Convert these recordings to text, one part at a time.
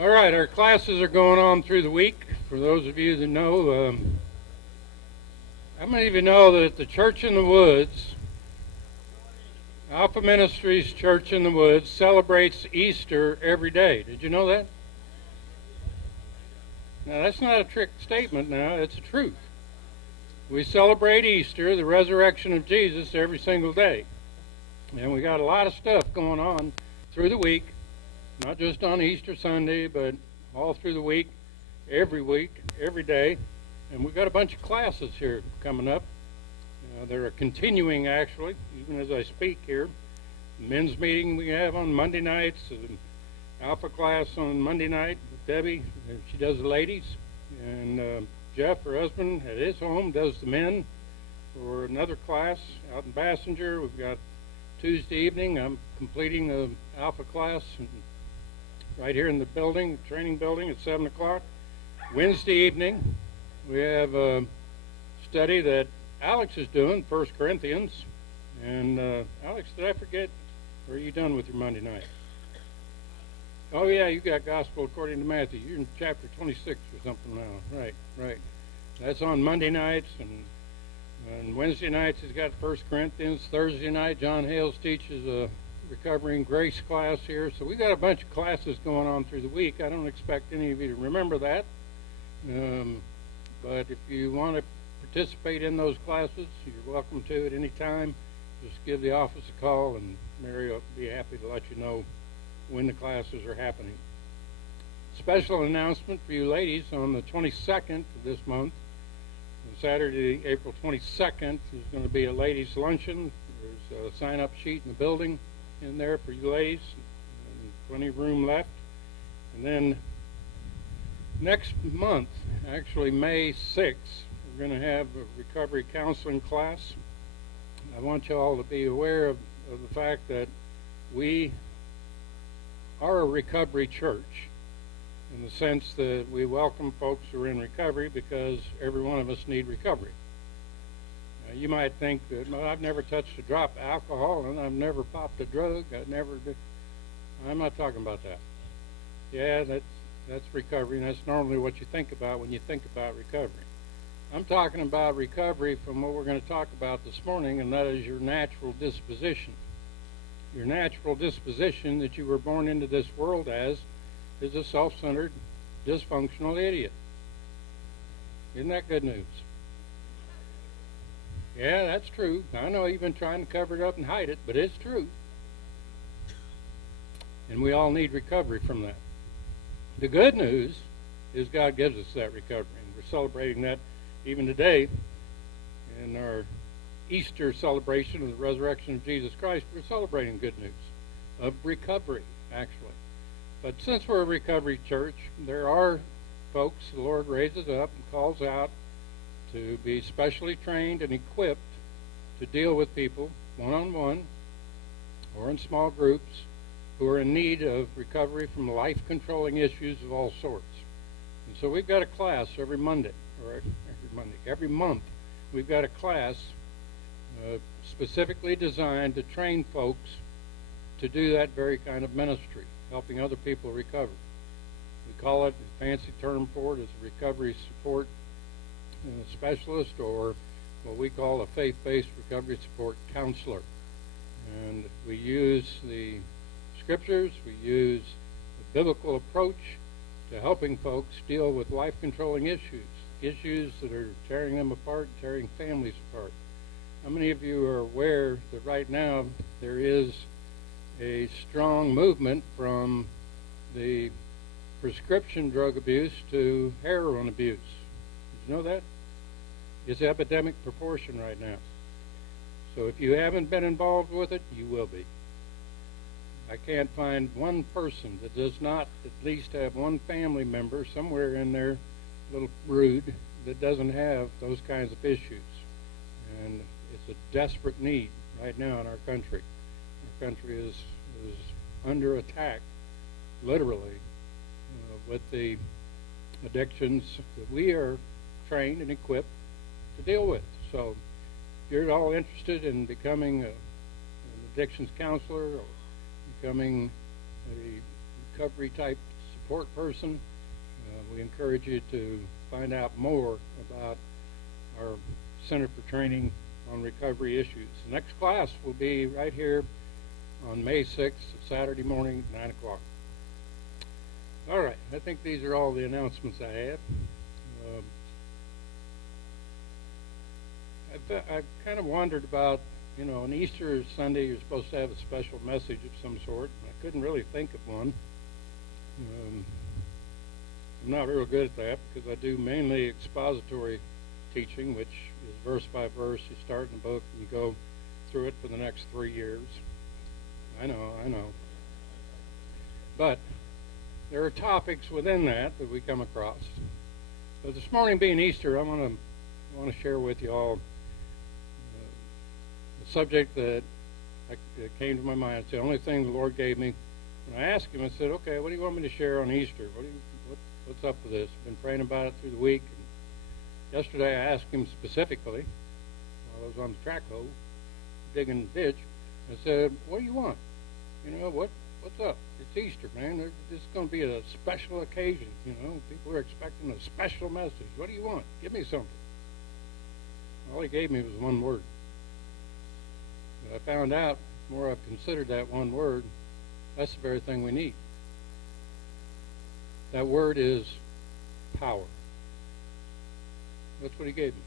All right, our classes are going on through the week. For those of you that know, how many of you know that the Church in the Woods, Alpha Ministries Church in the Woods, celebrates Easter every day? Did you know that? Now, that's not a trick statement now, it's the truth. We celebrate Easter, the resurrection of Jesus, every single day. And we got a lot of stuff going on through the week, not just on Easter Sunday, but all through the week, every day. And we've got a bunch of classes here coming up. They're continuing, actually, even as I speak here. The men's meeting we have on Monday nights, an Alpha class on Monday night with Debbie, and she does the ladies. And Jeff, her husband, at his home, does the men for another class out in Passenger. We've got Tuesday evening, I'm completing the Alpha class right here in the building, training building, at 7 o'clock. Wednesday evening, we have a study that Alex is doing, 1 Corinthians. And Alex, did I forget? Or are you done with your Monday night? Oh, yeah, you got Gospel according to Matthew. You're in chapter 26 or something now. Right. That's on Monday nights, and Wednesday nights he's got 1 Corinthians. Thursday night, John Hales teaches a Recovering Grace class here. So we got a bunch of classes going on through the week. I don't expect any of you to remember that. But if you want to participate in those classes, you're welcome to at any time. Just give the office a call, and Mary will be happy to let you know when the classes are happening. Special announcement for you ladies: on the 22nd of this month, on Saturday, April 22nd, there's going to be a ladies' luncheon. There's a sign-up sheet in the building in there for you ladies, and plenty of room left. And then next month, actually May 6th, we're going to have a recovery counseling class. I want you all to be aware of the fact that we are a recovery church, in the sense that we welcome folks who are in recovery, because every one of us need recovery. Now, you might think that, well, I've never touched a drop of alcohol, and I've never popped a drug. I'm not talking about that. Yeah, that's recovery, and that's normally what you think about when you think about recovery. I'm talking about recovery from what we're going to talk about this morning, and that is your natural disposition. Your natural disposition that you were born into this world as is a self-centered, dysfunctional idiot. Isn't that good news? Yeah, that's true. I know you've been trying to cover it up and hide it, but it's true. And we all need recovery from that. The good news is God gives us that recovery, and we're celebrating that even today in our Easter celebration of the resurrection of Jesus Christ. We're celebrating good news of recovery, actually. But since we're a recovery church, there are folks the Lord raises up and calls out to be specially trained and equipped to deal with people one-on-one or in small groups who are in need of recovery from life-controlling issues of all sorts. And so we've got a class every month. We've got a class specifically designed to train folks to do that very kind of ministry, helping other people recover. We call it, a fancy term for it is a recovery support specialist, or what we call a faith-based recovery support counselor. And we use the scriptures, we use a biblical approach to helping folks deal with life-controlling issues that are tearing them apart, tearing families apart. How many of you are aware that right now there is a strong movement from the prescription drug abuse to heroin abuse? Did you know that? It's epidemic proportion right now. So if you haven't been involved with it, you will be. I can't find one person that does not at least have one family member somewhere in their little brood that doesn't have those kinds of issues. And it's a desperate need right now in our country. Our country is under attack, literally, with the addictions that we are trained and equipped to deal with. So if you're at all interested in becoming an addictions counselor or becoming a recovery type support person. We encourage you to find out more about our Center for Training on Recovery Issues. The next class will be right here on May 6th, Saturday morning, 9 o'clock. All right, I think these are all the announcements I have. I've kind of wondered about, on Easter Sunday, you're supposed to have a special message of some sort. I couldn't really think of one. I'm not real good at that because I do mainly expository teaching, which is verse by verse. You start in the book and you go through it for the next 3 years. I know. But there are topics within that we come across. But this morning being Easter, I want to share with you all the subject that came to my mind. It's the only thing the Lord gave me. When I asked him, I said, okay, what do you want me to share on Easter? What's up with this? I've been praying about it through the week. And yesterday I asked him specifically, while I was on the track hole, digging the ditch, I said, what do you want? What's up? It's Easter, man. This is going to be a special occasion. People are expecting a special message. What do you want? Give me something. All he gave me was one word. But I found out, the more I've considered that one word, that's the very thing we need. That word is power. That's what he gave me.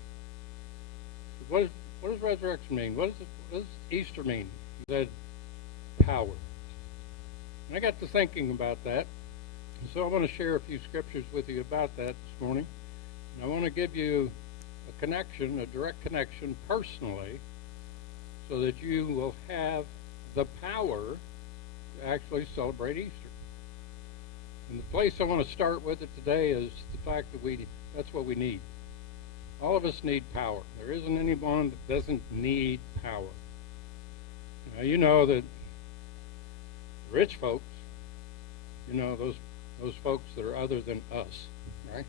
What does resurrection mean? What does Easter mean? He said, power. And I got to thinking about that. And so I want to share a few scriptures with you about that this morning. And I want to give you a connection, a direct connection personally, so that you will have the power to actually celebrate Easter. And the place I want to start with it today is the fact that that's what we need. All of us need power. There isn't anyone that doesn't need power. Now, you know that rich folks, those folks that are other than us, right?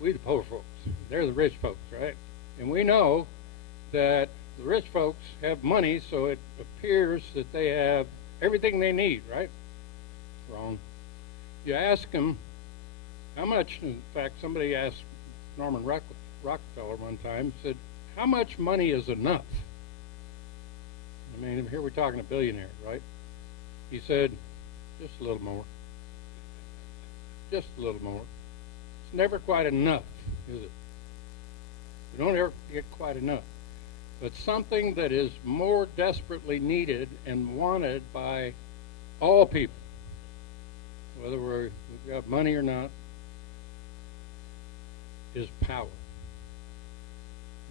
We the poor folks. They're the rich folks, right? And we know that the rich folks have money, so it appears that they have everything they need, right? Wrong. You ask them how much, in fact, somebody asked Norman Rockefeller one time, said, how much money is enough? I mean, here we're talking a billionaire, right? He said, just a little more. Just a little more. It's never quite enough, is it? We don't ever get quite enough. But something that is more desperately needed and wanted by all people, whether we've got money or not, is power.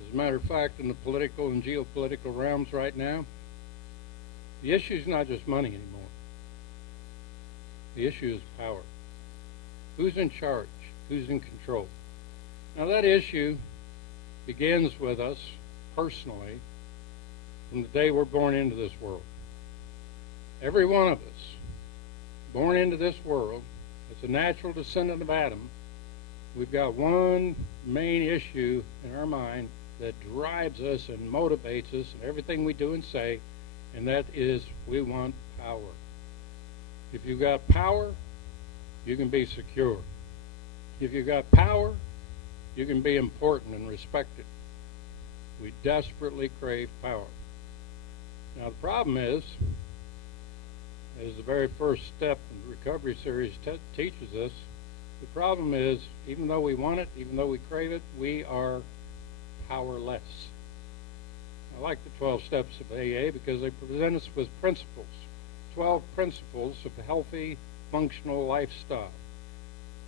As a matter of fact, in the political and geopolitical realms right now, the issue is not just money anymore. The issue is power. Who's in charge? Who's in control? Now that issue begins with us personally from the day we're born into this world. Every one of us, born into this world, as a natural descendant of Adam, we've got one main issue in our mind that drives us and motivates us in everything we do and say, and that is we want power. If you've got power, you can be secure. If you've got power, you can be important and respected. We desperately crave power. Now the problem is, as the very first step in the recovery series teaches us, the problem is, even though we want it, even though we crave it, we are powerless. I like the 12 steps of AA because they present us with principles, 12 principles of a healthy, functional lifestyle,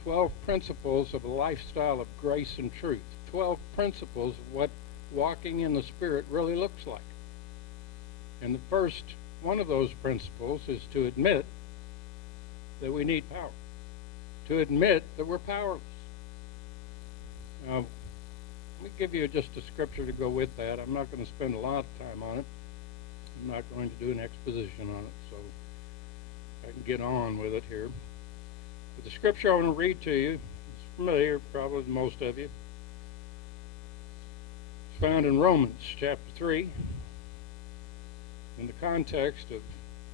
12 principles of a lifestyle of grace and truth, 12 principles of what walking in the Spirit really looks like. And the first one of those principles is to admit that we need power, to admit that we're powerless. Now, let me give you just a scripture to go with that. I'm not going to spend a lot of time on it. I'm not going to do an exposition on it, so I can get on with it here. But the scripture I want to read to you is familiar, probably to most of you. It's found in Romans chapter 3. In the context of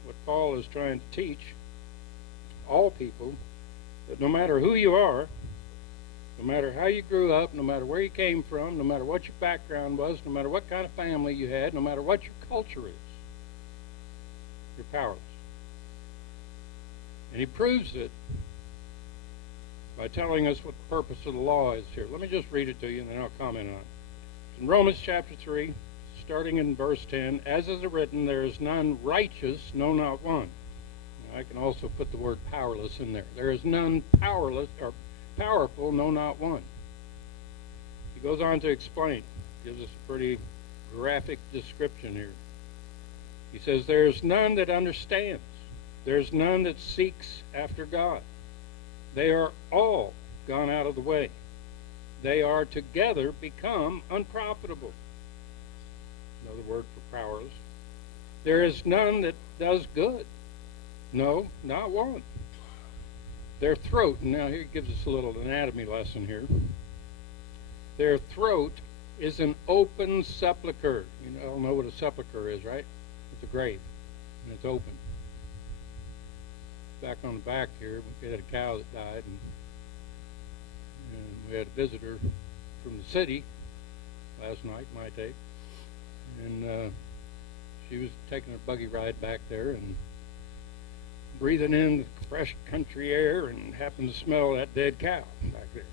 what Paul is trying to teach, all people, that no matter who you are, no matter how you grew up, no matter where you came from, no matter what your background was, no matter what kind of family you had, no matter what your culture is, you're powerless. And he proves it by telling us what the purpose of the law is here. Let me just read it to you and then I'll comment on it. It's in Romans chapter 3, starting in verse 10, as is written, there is none righteous, no, not one. Now, I can also put the word powerless in there. There is none powerless or powerful, no, not one. He goes on to explain, gives us a pretty graphic description here. He says, there is none that understands. There's none that seeks after God. They are all gone out of the way. They are together become unprofitable. Another word for powerless. There is none that does good. No, not one. Their throat, now here gives us a little anatomy lesson here. Their throat is an open sepulcher. You all know what a sepulcher is, right? It's a grave, and it's open. Back on the back here, we had a cow that died, and we had a visitor from the city last night, my take, and she was taking a buggy ride back there and breathing in the fresh country air and happened to smell that dead cow back there.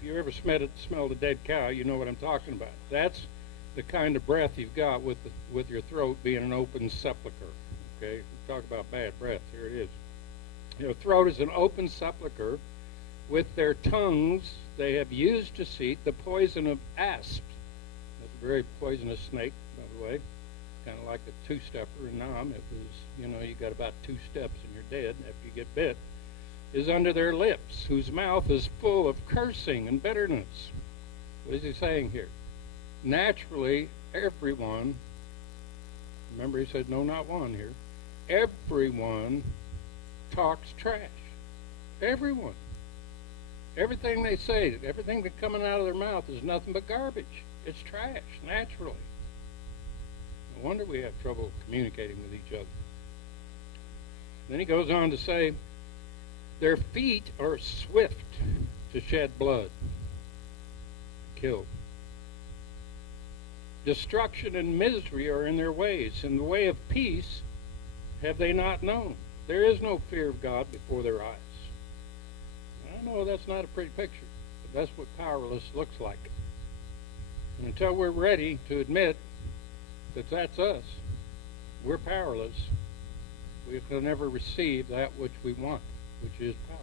If you ever smelled a dead cow, you know what I'm talking about. That's the kind of breath you've got with your throat being an open sepulcher. Okay, we talk about bad breath. Here it is. Your throat is an open sepulcher. With their tongues they have used to seek the poison of asps. That's a very poisonous snake, by the way. Kind of like a two-stepper in Nam. It was, you got about 2 steps and you're dead after you get bit. Is under their lips, whose mouth is full of cursing and bitterness. What is he saying here? Naturally, everyone, remember he said no, not one here, everyone talks trash. Everyone. Everything they say, everything that's coming out of their mouth is nothing but garbage. It's trash, naturally. No wonder we have trouble communicating with each other. Then he goes on to say, their feet are swift to shed blood, kill. Destruction and misery are in their ways. In the way of peace have they not known. There is no fear of God before their eyes. I know that's not a pretty picture, but that's what powerless looks like. And until we're ready to admit that that's us, we're powerless, we can never receive that which we want, which is power.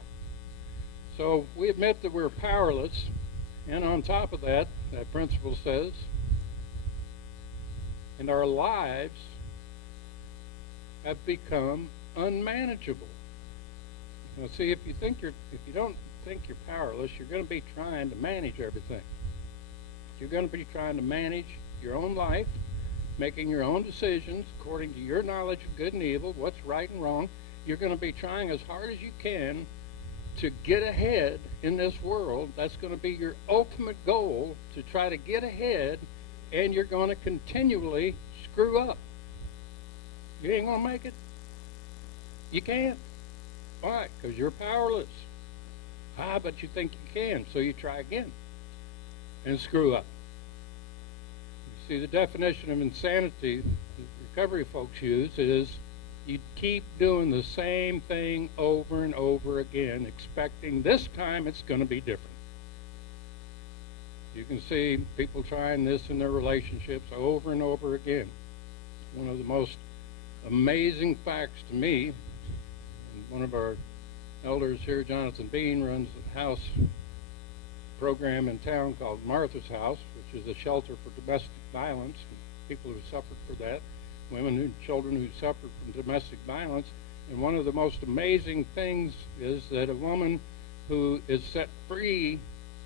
So we admit that we're powerless, and on top of that, that principle says, and our lives have become unmanageable. Now, see, if you don't think you're powerless, you're going to be trying to manage everything. You're going to be trying to manage your own life, making your own decisions according to your knowledge of good and evil, what's right and wrong. You're going to be trying as hard as you can to get ahead in this world. That's going to be your ultimate goal, to try to get ahead, and you're going to continually screw up. You ain't going to make it. You can't. Why? Because you're powerless. But you think you can, so you try again and screw up. You see, the definition of insanity the recovery folks use is you keep doing the same thing over and over again, expecting this time it's going to be different. You can see people trying this in their relationships over and over again. One of the most amazing facts to me, and one of our elders here, Jonathan Bean, runs a house program in town called Martha's House, which is a shelter for domestic violence, people who suffered for that, women and children who suffered from domestic violence. And one of the most amazing things is that a woman who is set free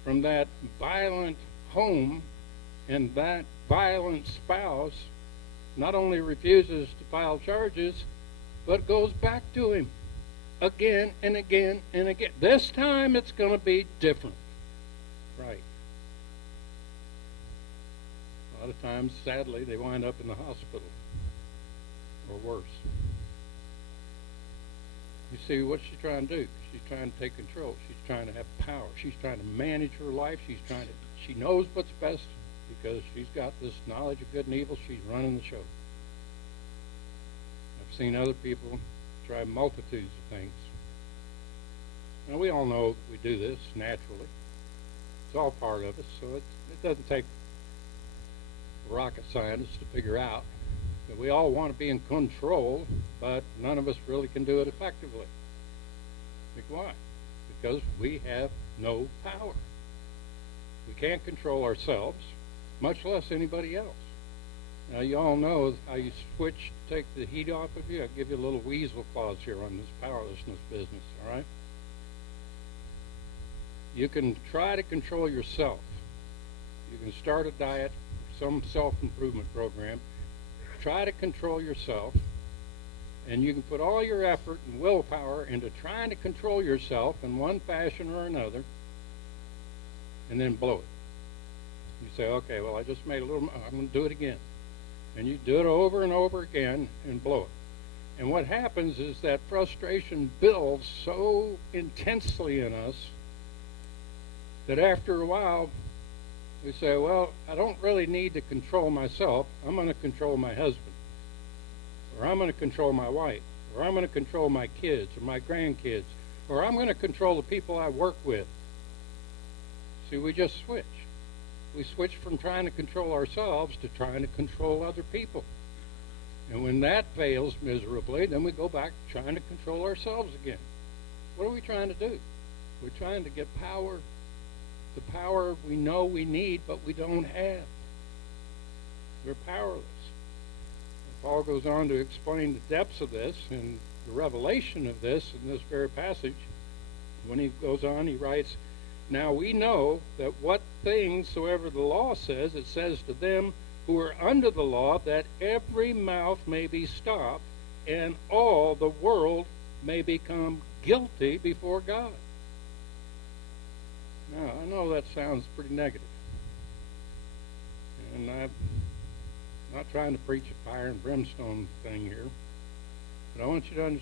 from that violent home and that violent spouse not only refuses to file charges, but goes back to him again and again and again. This time it's going to be different. Right. A lot of times, sadly, they wind up in the hospital or worse. You see, what's she trying to do? She's trying to take control. She's trying to have power. She's trying to manage her life. She knows what's best because she's got this knowledge of good and evil. She's running the show. I've seen other people try multitudes of things. Now, we all know we do this naturally. It's all part of us, so it doesn't take a rocket scientist to figure out that we all want to be in control, but none of us really can do it effectively. Why? Because we have no power. We can't control ourselves, much less anybody else. Now, you all know how you switch to take the heat off of you. I'll give you a little weasel clause here on this powerlessness business, all right? You can try to control yourself. You can start a diet, some self-improvement program. Try to control yourself, and you can put all your effort and willpower into trying to control yourself in one fashion or another, and then blow it. You say, okay, well, I just made a little, I'm going to do it again. And you do it over and over again and blow it. And what happens is that frustration builds so intensely in us that after a while, we say, well, I don't really need to control myself. I'm going to control my husband. Or I'm going to control my wife. Or I'm going to control my kids or my grandkids. Or I'm going to control the people I work with. See, we just switch. We switch from trying to control ourselves to trying to control other people. And when that fails miserably, then we go back to trying to control ourselves again. What are we trying to do? We're trying to get power. The power we know we need, but we don't have. We're powerless. And Paul goes on to explain the depths of this and the revelation of this in this very passage. When he goes on, he writes, now we know that what things soever the law says, it says to them who are under the law, that every mouth may be stopped, and all the world may become guilty before God. Now, I know that sounds pretty negative. And I'm not trying to preach a fire and brimstone thing here. But I want you to understand